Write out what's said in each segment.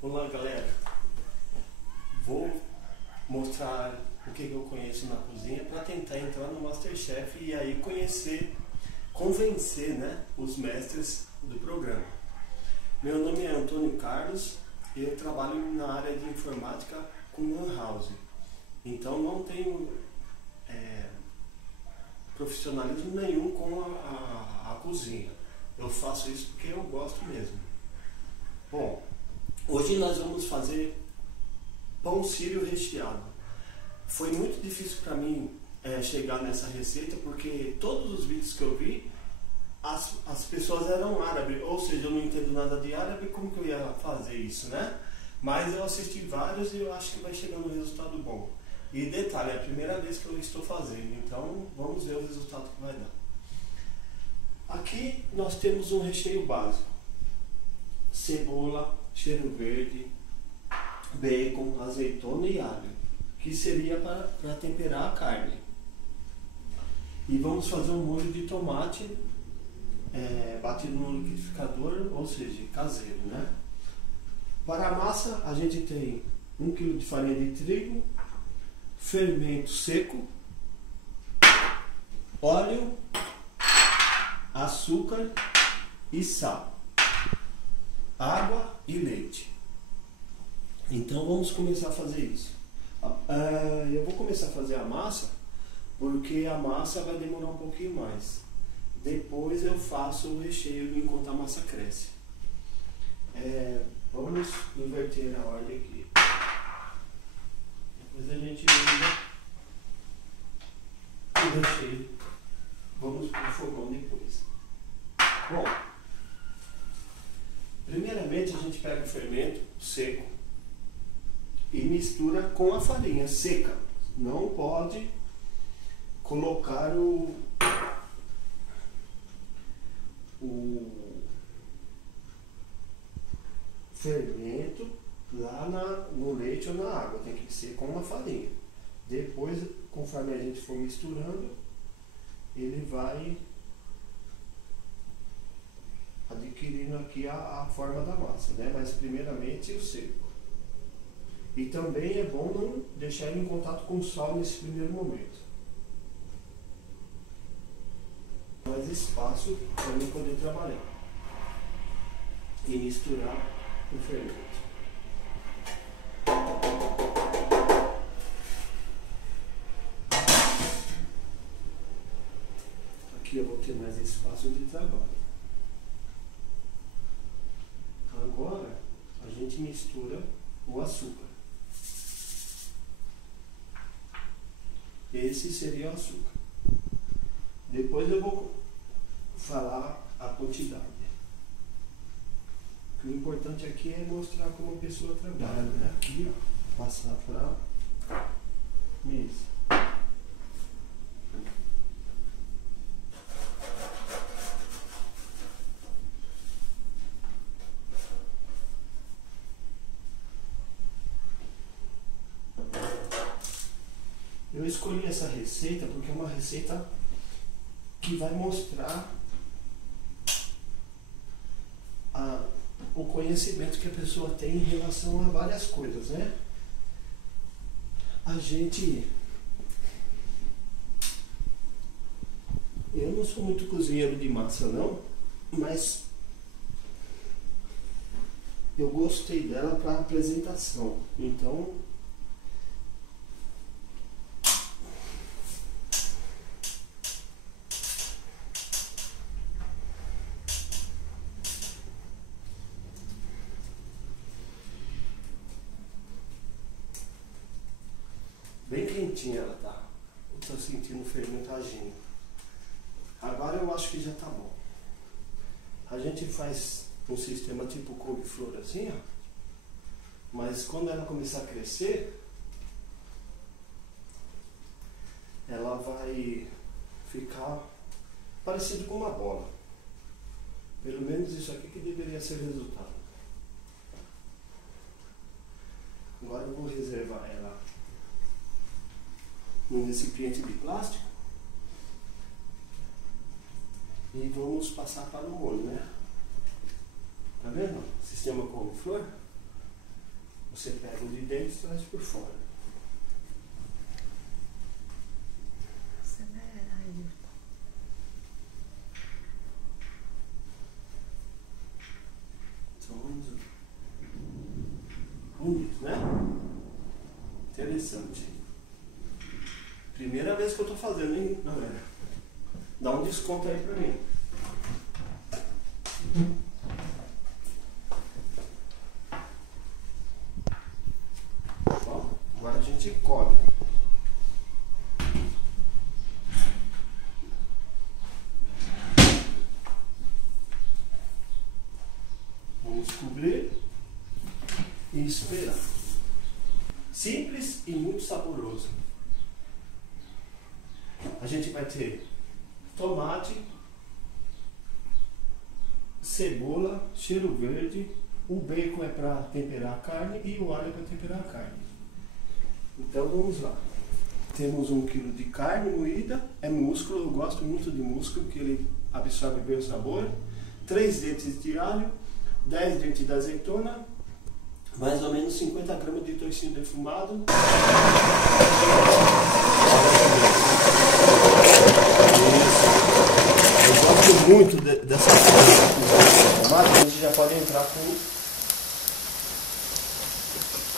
Olá galera, vou mostrar o que eu conheço na cozinha para tentar entrar no Masterchef e aí convencer, né, os mestres do programa. Meu nome é Antônio Carlos e eu trabalho na área de informática com Lan House. Então não tenho profissionalismo nenhum com a cozinha. Eu faço isso porque eu gosto mesmo. Bom, hoje nós vamos fazer pão sírio recheado. Foi muito difícil para mim chegar nessa receita, porque todos os vídeos que eu vi, as pessoas eram árabes, ou seja, eu não entendo nada de árabe, como que eu ia fazer isso, né? Mas eu assisti vários e eu acho que vai chegar no resultado bom. E detalhe, é a primeira vez que eu estou fazendo, então vamos ver o resultado que vai dar. Aqui nós temos um recheio básico: cebola, cheiro verde, bacon, azeitona e alho, que seria para temperar a carne. E vamos fazer um molho de tomate batido no liquidificador, ou seja, caseiro, né? Para a massa a gente tem 1 kg de farinha de trigo, fermento seco, óleo, açúcar e sal, água e leite. Então vamos começar a fazer isso. Eu vou começar a fazer a massa porque a massa vai demorar um pouquinho mais. Depois eu faço o recheio enquanto a massa cresce. Vamos inverter a ordem aqui. Depois a gente usa o recheio. Vamos para o fogão depois. Bom, primeiramente a gente pega o fermento seco e mistura com a farinha seca. Não pode colocar o fermento lá no leite ou na água, tem que ser com a farinha. Depois, conforme a gente for misturando, ele vai adquirindo aqui a forma da massa, né? Mas primeiramente o seco. E também é bom não deixar ele em contato com o sal nesse primeiro momento. Mais espaço para eu poder trabalhar e misturar o fermento. Aqui eu vou ter mais espaço de trabalho. Agora a gente mistura o açúcar. Esse seria o açúcar. Depois eu vou falar a quantidade. O importante aqui é mostrar como a pessoa trabalha. Aqui, ó, passar para mesa. Eu escolhi essa receita porque é uma receita que vai mostrar o conhecimento que a pessoa tem em relação a várias coisas, né? Eu não sou muito cozinheiro de massa não, mas eu gostei dela para apresentação, então bem quentinha ela tá. Eu tô sentindo o fermento agindo. Agora eu acho que já tá bom. A gente faz um sistema tipo couve-flor assim, ó. Mas quando ela começar a crescer, ela vai ficar parecido com uma bola. Pelo menos isso aqui que deveria ser o resultado. Agora eu vou reservar ela num recipiente de plástico e vamos passar para o molho, né? Tá vendo? Sistema couve-flor. Você pega o de dentro e traz por fora. Bonito, né? Interessante. Primeira vez que eu tô fazendo, hein, galera? Dá um desconto aí pra mim. Ó, agora a gente cobre. Vamos cobrir e esperar. Simples e muito saboroso. A gente vai ter tomate, cebola, cheiro verde, o bacon é para temperar a carne e o alho é para temperar a carne. Então vamos lá. Temos 1 kg de carne moída, é músculo, eu gosto muito de músculo, porque ele absorve bem o sabor. 3 dentes de alho, 10 dentes de azeitona, mais ou menos 50 gramas de toucinho defumado. Eu gosto muito dessa tomate. A gente já pode entrar com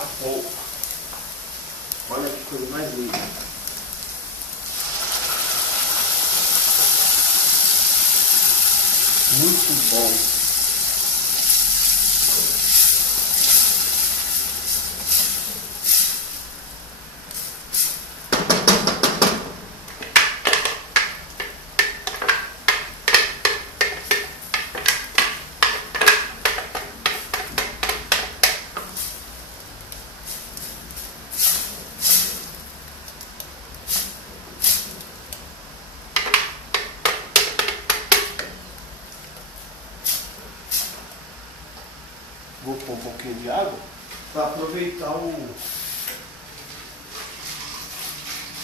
a polpa. Olha que coisa mais linda. Muito bom. Vou pôr um pouquinho de água para aproveitar o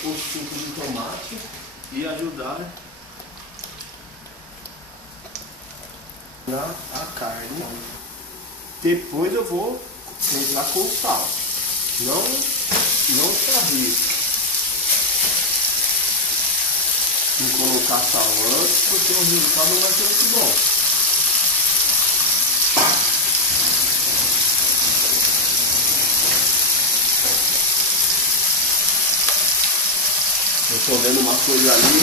suco de tomate e ajudar a carne. Depois eu vou entrar com sal. Não se arrisque em colocar sal antes, porque o resultado não vai ser muito bom. Eu estou vendo uma coisa ali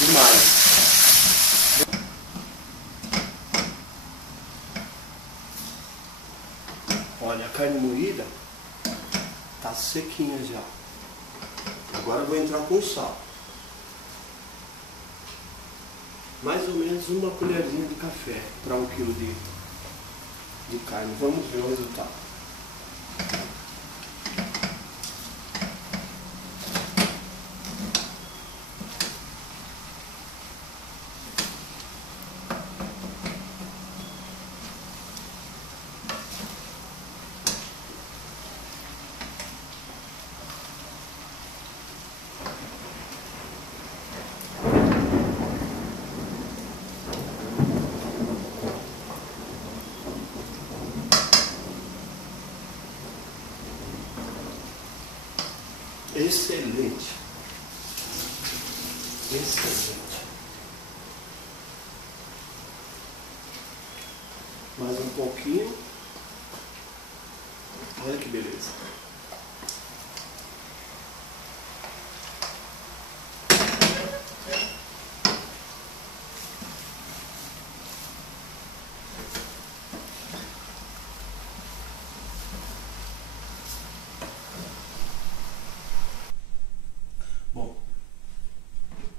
demais. Olha, a carne moída tá sequinha já. Agora eu vou entrar com sal. Mais ou menos 1 colherzinha de café para 1 kg de carne. Vamos ver o resultado. Excelente. Excelente. Mais um pouquinho. Olha que beleza. Bom,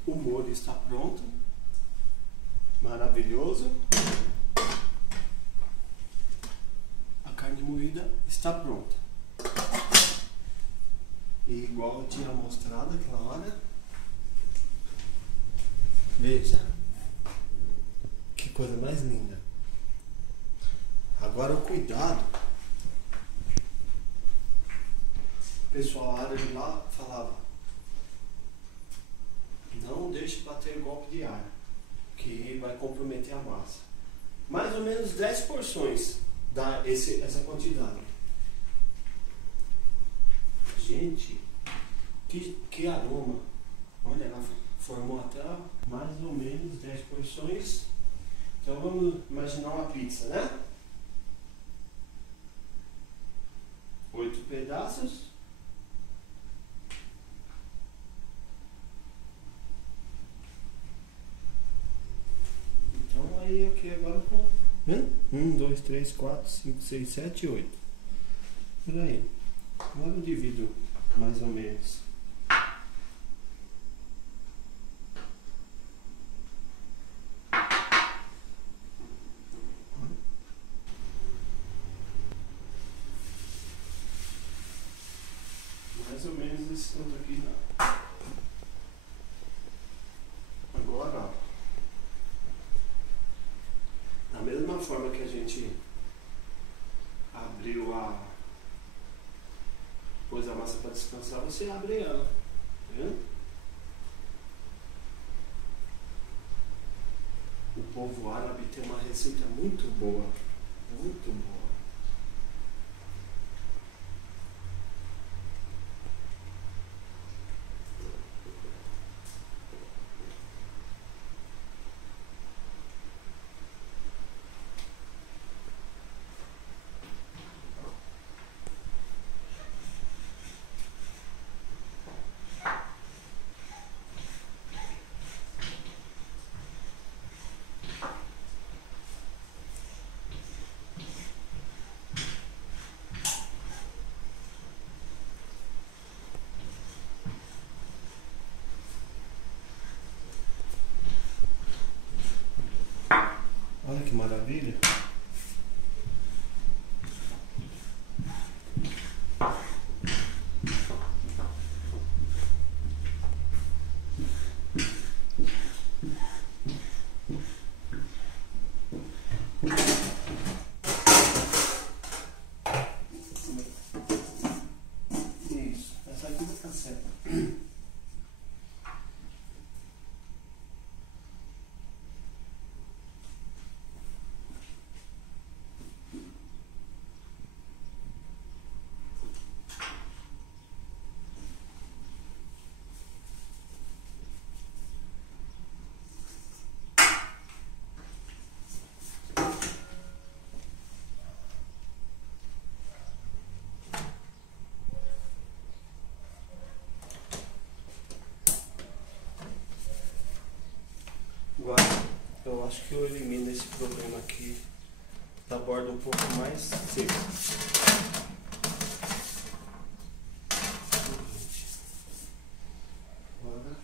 o molho está pronto, maravilhoso. A carne moída está pronta. E igual eu tinha mostrado aquela hora, veja que coisa mais linda. Agora o cuidado. O pessoal árabe lá falava: não deixe bater golpe de ar, que vai comprometer a massa. Mais ou menos 10 porções dá essa quantidade. Gente, que aroma! Olha, ela formou até mais ou menos 10 porções. Então vamos imaginar uma pizza, né? 8 pedaços. Então aí aqui agora com 1, 2, 3, 4, 5, 6, 7, 8. Por aí. Agora eu divido mais ou menos. Mais ou menos esse tanto aqui dá. Agora, ó, da mesma forma que a gente abriu pôs a massa para descansar, você abre ela, tá vendo? O povo árabe tem uma receita muito boa, muito boa. Olha que maravilha. Isso, essa aqui vai ficar certa. Agora, eu acho que eu elimino esse problema aqui da borda um pouco mais seca. Agora,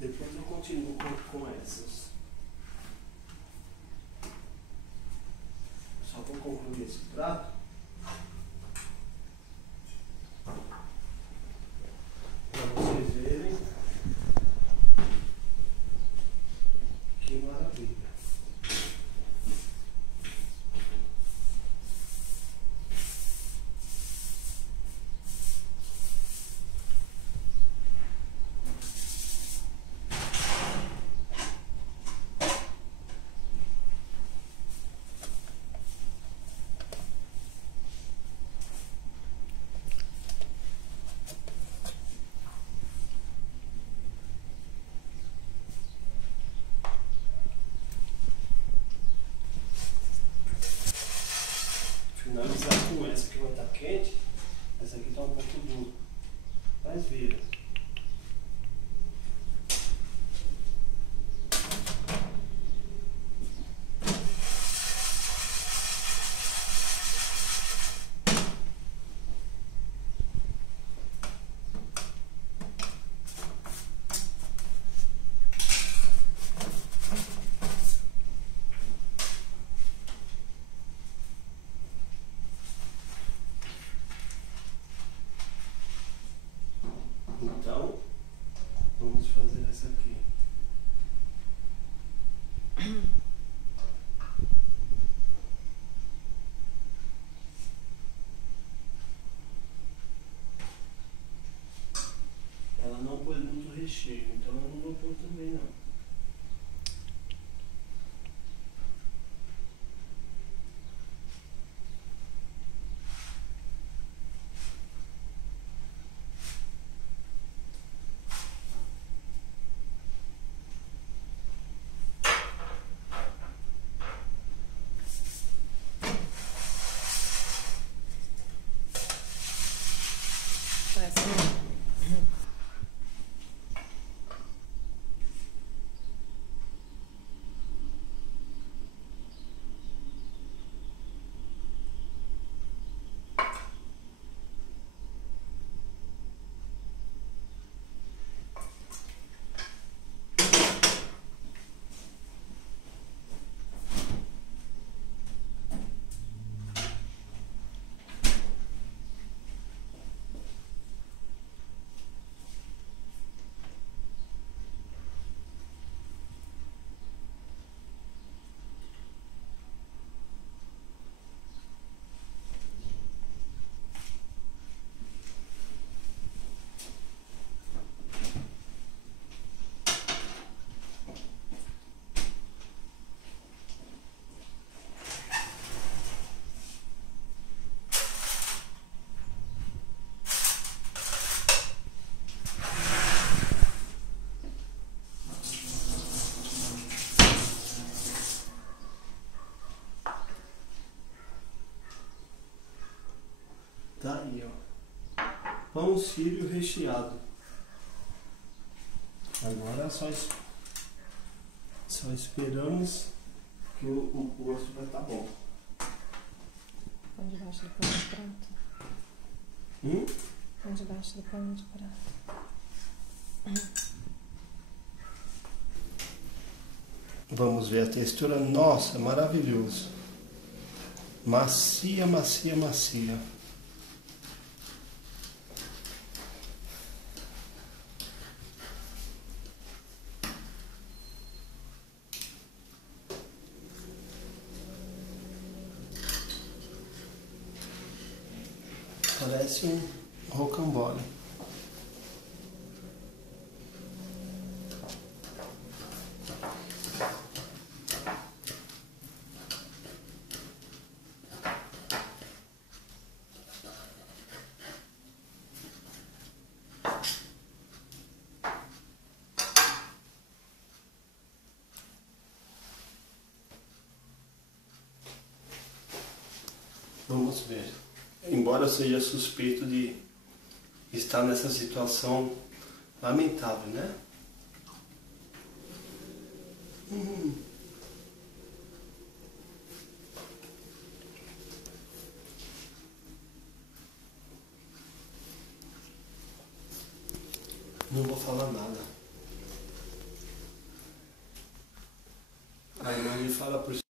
depois eu continuo com essas. Só vou concluir esse prato. Para vocês verem que maravilha. Finalizar com essa que vai estar quente. Essa aqui está um pouco dura, mas vira. Então, vamos fazer essa aqui. Ela não pôs muito recheio, então eu não vou pôr também não. assim. Tá aí, ó. Pão sírio recheado. Agora só esperamos que o gosto vai estar bom. Põe debaixo do pano de prato. Põe debaixo do pano de prato. Vamos ver a textura. Nossa, maravilhoso. Macia, macia, macia. Parece um rocambole. Vamos ver. Embora eu seja suspeito de estar nessa situação lamentável, né? Não vou falar nada. A imagem fala por si.